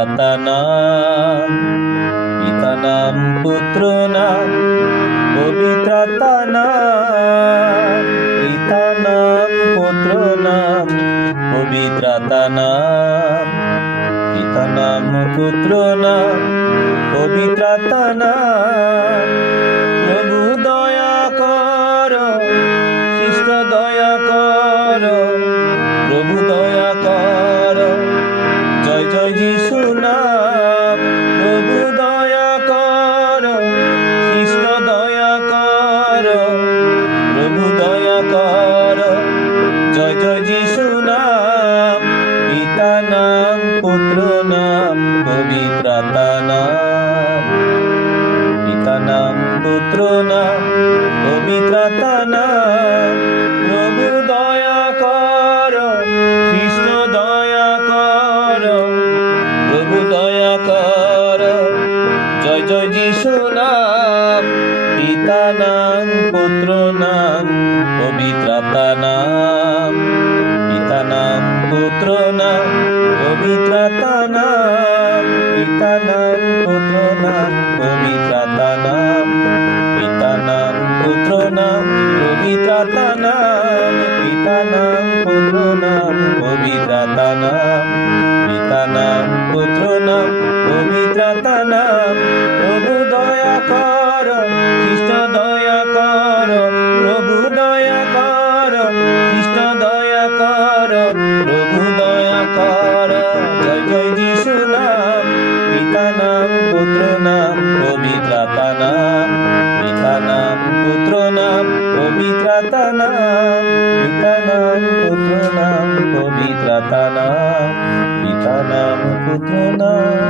পবিত্রতা নাম, পিতা নাম পুত্র নাম পবিত্রতা নাম, পিতা নাম পুত্র নাম পবিত্রতা নাম, পিতা নাম পুত্র নাম পবিত্রতা নাম। প্রভু দয়া কর, খ্রিস্ট দয়া কর, প্রভু দয়া কর, জয় জয় যিশু নাম। প্রভু দয়া কর, খ্রিস্ট দয়া কর, প্রভু দয়া কর, জয় জয় যিশু নাম। পিতা নাম পুত্র নাম পবিত্রতা নাম, পিতা নাম পুত্র নাম পবিত্রতা নাম। প্রভু দয়া কর, খ্রিস্ট দয়া কর, প্রভু দয়া কর, জয় জয় যিশু নাম। পিতা নাম পুত্র নাম পবিত্রতা নাম, পিতা নাম পুত্র নাম পবিত্রতা নাম, পিতা নাম পুত্র নাম পবিত্রতা নাম, পিতা নাম পুত্র নাম পবিত্রতা নাম, পিতা নাম পুত্র নাম পবিত্রতা নাম, পিতা নাম পুত্র নাম পবিত্রতা নাম। প্রভু দয়া কর, খ্রিস্ট দয়া কর, প্রভু দয়া কর, খ্রিস্ট দয়া কর, প্রভু দয়া কর, জয় জয় যিশু নাম। পিতা নাম পুত্র নাম পবিত্রতা নাম, পিতা নাম পুত্র নাম পবিত্রতা নাম, পিতা নাম পুত্র নাম পবিত্রতা নাম, পিতা নাম পুত্র নাম